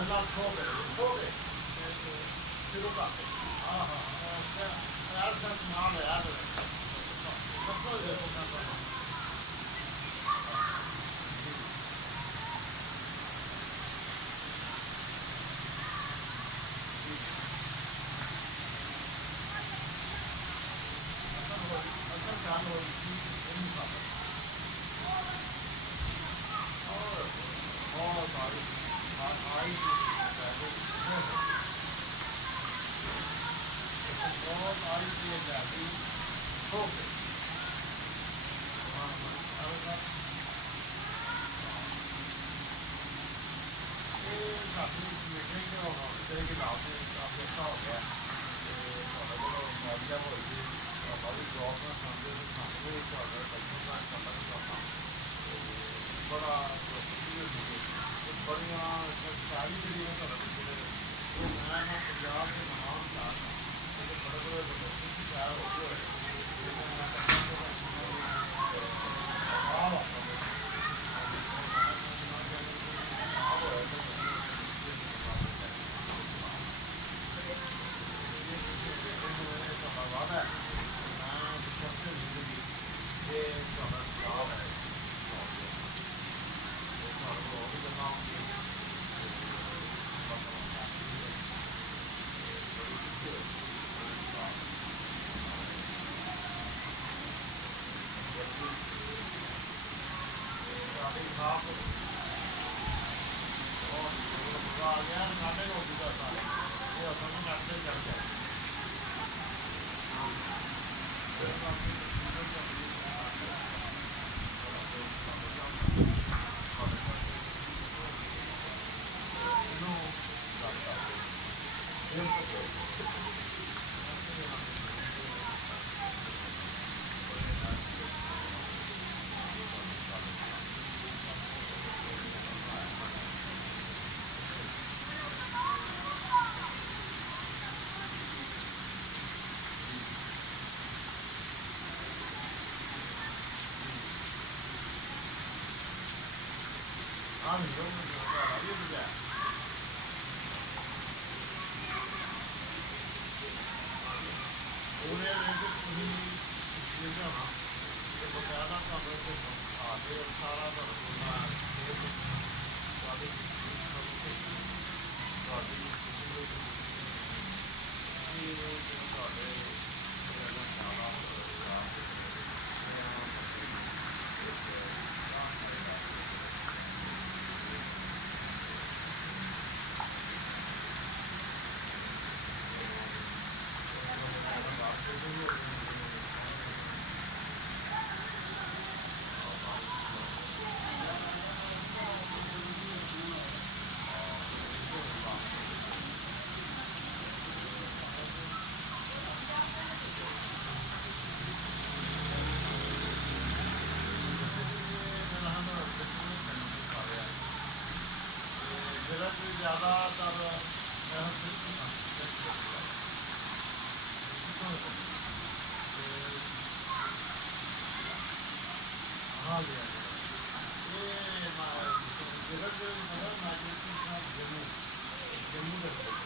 ਗੱਲਾਂ ਖੋ ਕੇ ਸ਼ੁਰੂ ਕਰਦੇ ਹਾਂ ਯਾਰ ਸਮਾਨ ਹੈ ਯਾਰ ਸਭ ਤੋਂ ਜ਼ਿਆਦਾ काम हो और सारी आई बहुत आई चीज़ जाती हो गई काफ़ी मीटिंग के होने के नाम से काफ़ी अच्छा हो गया मौलिया हो गई हमारी जॉब में समझे सामने कल्चर का समझ जाता बड़ा बड़िया सारी जगह वो मैं पंजाब के महान था बड़े बड़े तैयार हो गए जम्मू